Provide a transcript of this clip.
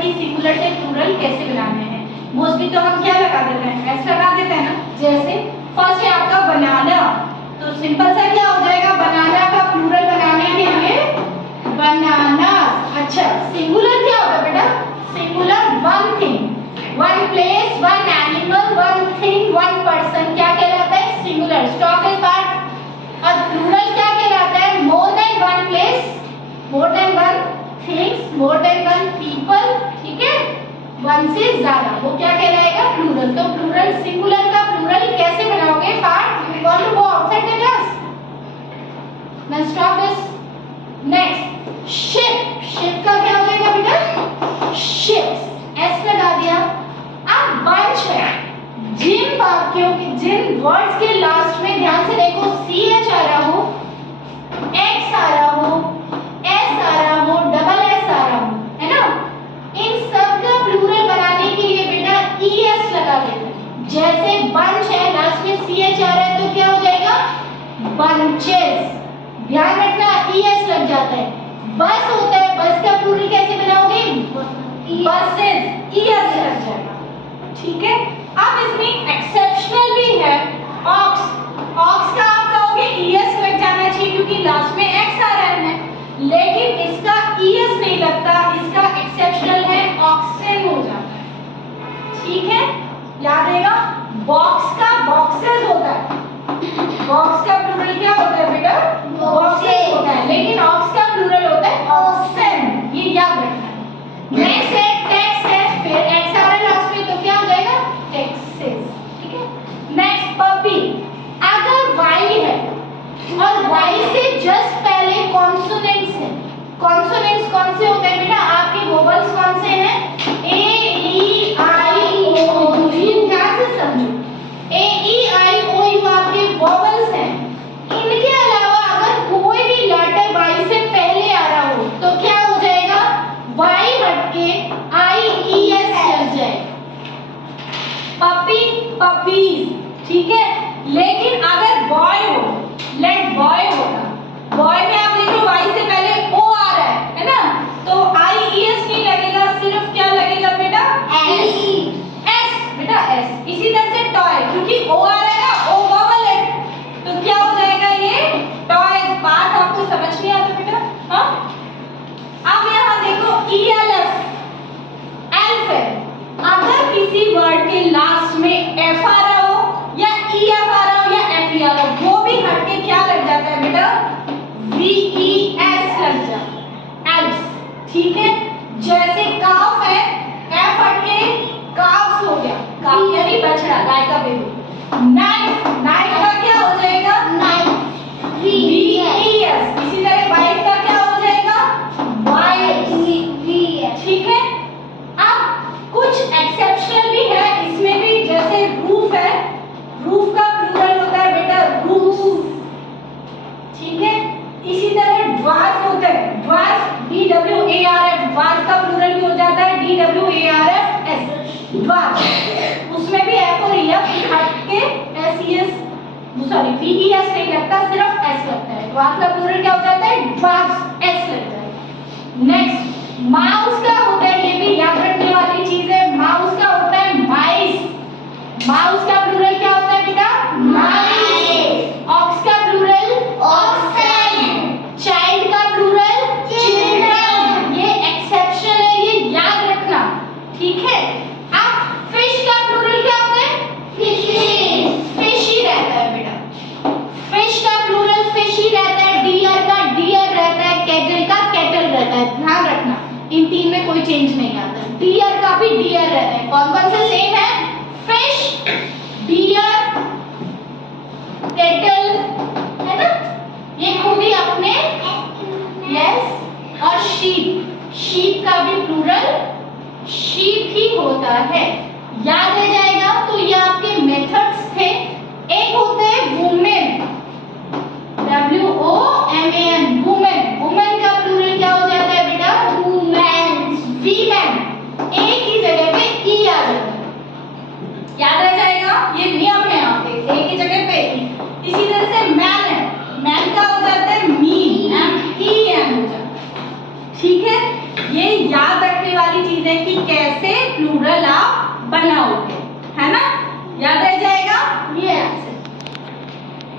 कि सिंगुलर से प्लूरल कैसे बनाने हैं। मोस्टली तो हम क्या लगा देते हैं, एस लगा देते हैं ना। जैसे फर्स्ट है आपका बनाना, तो सिंपल सा क्या हो जाएगा, बनाना का प्लूरल बनाने के लिए बनानास। अच्छा, सिंगुलर क्या होगा बेटा, singular one thing, one place, one animal, one thing, one person, क्या कहलाता है, सिंगुलर। Stop is part. और प्लूरल क्या कहलाता है, more than one place, more than one things, more than one people, ठीक है, वन से ज्यादा, वो क्या कहलाएगा, प्लूरल। तो प्लूरल, सिंगुलर का प्लूरल कैसे बनाओगे, part you want to go outside the class, now stop this. Next ship, ship का क्या हो जाएगा बेटा, शिप्स, एस लगा दिया। अब बंच है, जिन वाक्यों के, जिन वर्ड्स के लास्ट में ध्यान से देखो सी एच आ रहा हो, एक्स आ रहा हो, एस आ रहा हो, डबल एस आ रहा हो, है ना, इन सब का प्लूरल बनाने के लिए बेटा ई एस लगा देते हैं। जैसे बंच है, लास्ट में सी एच आ रहा है तो क्या हो जाएगा, बंचेस, ध्यान रखना ई एस लग जाता है। बस होता है, बस का प्लूरल कैसे बनाओगे, बसेस, ई एस लग जाएगा, ठीक है। अब इसमें एक्सेप्शनल भी है, ऑक्स, ऑक्स का आप कहोगे ई एस लग जाना चाहिए क्योंकि लास्ट में एक्स आ रहा है, लेकिन इसका ई एस नहीं लगता, इसका एक्सेप्शनल है, ऑक्सन हो जाता है, ठीक है, याद रहेगा। बॉक्स का बॉक्सेस होता है, बॉक्स का प्लूरल क्या होता है बेटा, बॉक्सेस होता है, लेकिन ऑक्स का प्लूरल होता है ऑक्सन, ये याद रखना है। नेक्स्ट है टेक्स है, फिर एक्स आ रहा है लास्ट में तो क्या हो जाएगा, टेक्सेस, ठीक है। नेक्स्ट पपी, अगर वाई है और वाई से जस्ट पहले कॉन्सोनेंट्स है, कॉन्सोनेंट्स कौन से होते हैं बेटा, आपके वोवेल्स कौन से हैं, ए ई आई ओ यू, ध्यान से समझो, ए ई आई ओ यू आपके वोवेल्स हैं। इनके अलावा अगर कोई भी लेटर वाई से पहले आ रहा हो तो क्या हो जाएगा, वाई हटके आई ई एस लग जाएगा, पपी, पपीज, ठीक है। लेकिन अगर बॉय हो, लेट बॉय होगा, बॉय में आप देख लो वाई से पहले ओ आ रहा है ना, तो आई ई एस नहीं लगेगा, सिर्फ क्या लगेगा बेटा, एस, एस बेटा एस। इसी तरह से टॉय, क्योंकि ओ आ रहा है ना, ओ वोवेल है, तो क्या हो जाएगा ये टॉय। बात आपको समझ नहीं आता बेटा, हाँ। अब यहाँ देखो ई एल एफ, एल्फ है, अगर किसी वर्ड के लास्ट में एफ आ रहा हो या ई एफ आ रहा हो या एफ ई आ रहा हो, वो भी हट के क्या लग जाता है बेटा, वी ई एस लग जाता है, एल्फ, ठीक है। जैसे काफ है, एफ हट के काफ्स हो गया, काफ यानी बछड़ा, गाय का बेबी। नाइफ, नाइफ का क्या हो जाएगा, नाइफ, वी ई एस। इसी तरह वाइफ का क्या हो जाएगा, वाइफ, वी एस, ठीक है। अब कुछ एक्सेप्शनल भी है इसमें भी, जैसे रूफ है, रूफ का प्लूरल होता है बेटा रूफ, ठीक है। इसी तरह ड्वार्फ होता है, dwarf, D W A R F, dwarf का प्लूरल भी हो जाता है D W A R F S, dwarf, उसमें भी एफ और ई एफ हट के S E S, sorry V E S नहीं लगता, सिर्फ एस लगता है। ड्वार्फ का प्लूरल क्या हो जाता है, ड्वार्फ, एस लगता है। नेक्स्ट माउस का होता है, ये भी याद रखने वाली चीज है, माउस का होता है माइस, माउस का प्लूरल क्या होता है बेटा, माइस। ऑक्स का प्लूरल ऑक्सन, चाइल्ड का प्लूरल चिल्ड्रन, ये एक्सेप्शन है, ये याद रखना, ठीक है। अब फिश का प्लूरल क्या होता है, फिशेस, फिशी रहता है बेटा, फिश का प्लूरल फिशी रहता है, डियर का डियर रहता है, कैटल का कैटल रहता है, ध्यान रखना इन तीन में कोई चेंज नहीं आता। डियर का भी डियर रहता है, कौन कौन से सेम है, फिश, डियर, कैटल, है ना, ये खुद ही अपने, यस। और शीप, शीप का भी प्लूरल शीप ही होता है, याद रह जाएगा। तो ये आपके मेथड्स थे। एक होते हैं women, W O M A N, women, women का प्लूरल क्या हो जाता है बेटा, वुमेन, वीमेन, एक ही जगह पे ई आ जाता है, याद रह जाएगा, ये नियम है यहाँ पे, एक ही जगह पे ई। इसी तरह से मैन है, मैन का हो जाता है मी, M E N हो जाता है, ठीक है। ये याद रखने समझने वाली चीज है कि कैसे प्लूरल आप बनाओगे, है ना।